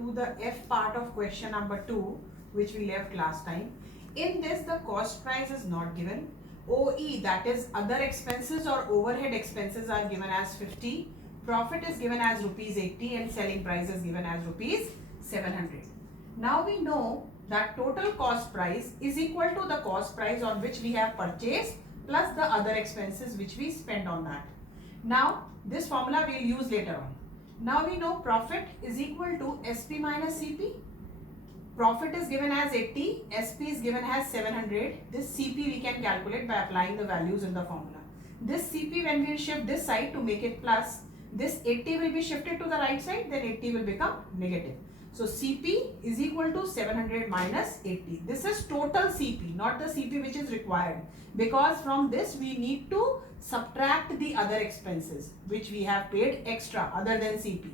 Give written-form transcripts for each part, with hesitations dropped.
do the F part of question number 2, which we left last time. In this, the cost price is not given. OE, that is other expenses or overhead expenses, are given as 50. Profit is given as rupees 80 and selling price is given as rupees 700. Now we know that total cost price is equal to the cost price on which we have purchased plus the other expenses which we spent on that. Now this formula we will use later on. Now we know profit is equal to SP minus CP. Profit is given as 80, SP is given as 700. This CP we can calculate by applying the values in the formula. This CP, when we will shift this side to make it plus, this 80 will be shifted to the right side, then 80 will become negative. So CP is equal to 700 minus 80. This is total CP, not the CP which is required, because from this we need to subtract the other expenses which we have paid extra other than CP.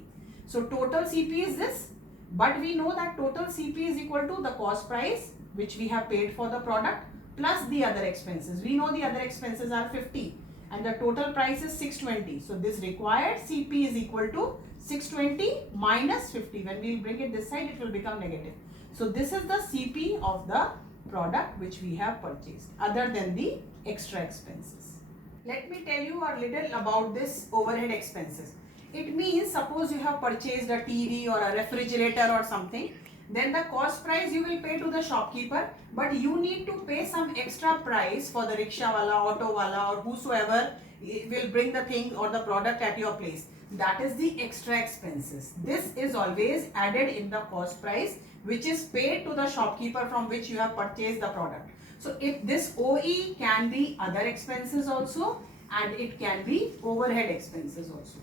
So total CP is this, but we know that total CP is equal to the cost price which we have paid for the product plus the other expenses. We know the other expenses are 50 and the total price is 620. So this required CP is equal to 620 minus 50. When we bring it this side, it will become negative. So this is the CP of the product which we have purchased other than the extra expenses. Let me tell you a little about this overhead expenses. It means suppose you have purchased a TV or a refrigerator or something, then the cost price you will pay to the shopkeeper, but you need to pay some extra price for the rickshaw wala, auto wala or whosoever will bring the thing or the product at your place. That is the extra expenses. This is always added in the cost price which is paid to the shopkeeper from which you have purchased the product. So if this OE can be other expenses also and it can be overhead expenses also.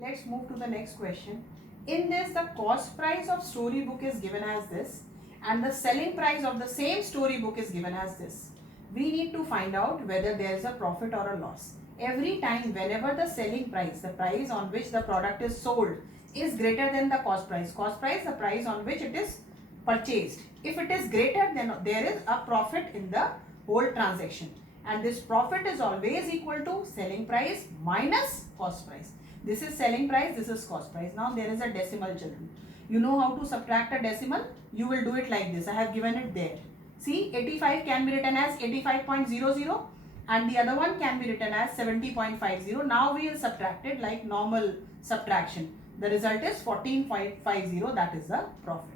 Let's move to the next question. In this, the cost price of storybook is given as this and the selling price of the same storybook is given as this. We need to find out whether there is a profit or a loss. Every time whenever the selling price, the price on which the product is sold, is greater than the cost price, the price on which it is purchased. If it is greater, then there is a profit in the whole transaction, and this profit is always equal to selling price minus cost price. This is selling price, this is cost price. Now there is a decimal, children. You know how to subtract a decimal? You will do it like this. I have given it there. See, 85 can be written as 85.00 and the other one can be written as 70.50. Now we will subtract it like normal subtraction. The result is 14.50. That is the profit.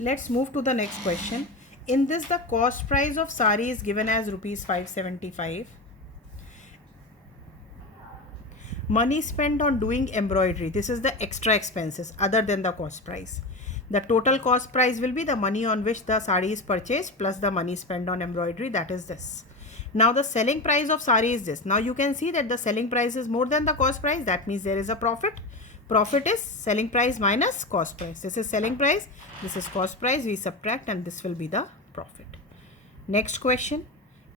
Let's move to the next question. In this, the cost price of sari is given as rupees 575. Money spent on doing embroidery. This is the extra expenses other than the cost price. The total cost price will be the money on which the sari is purchased plus the money spent on embroidery. That is this. Now the selling price of sari is this. Now you can see that the selling price is more than the cost price. That means there is a profit. Profit is selling price minus cost price. This is selling price. This is cost price. We subtract and this will be the profit. Next question.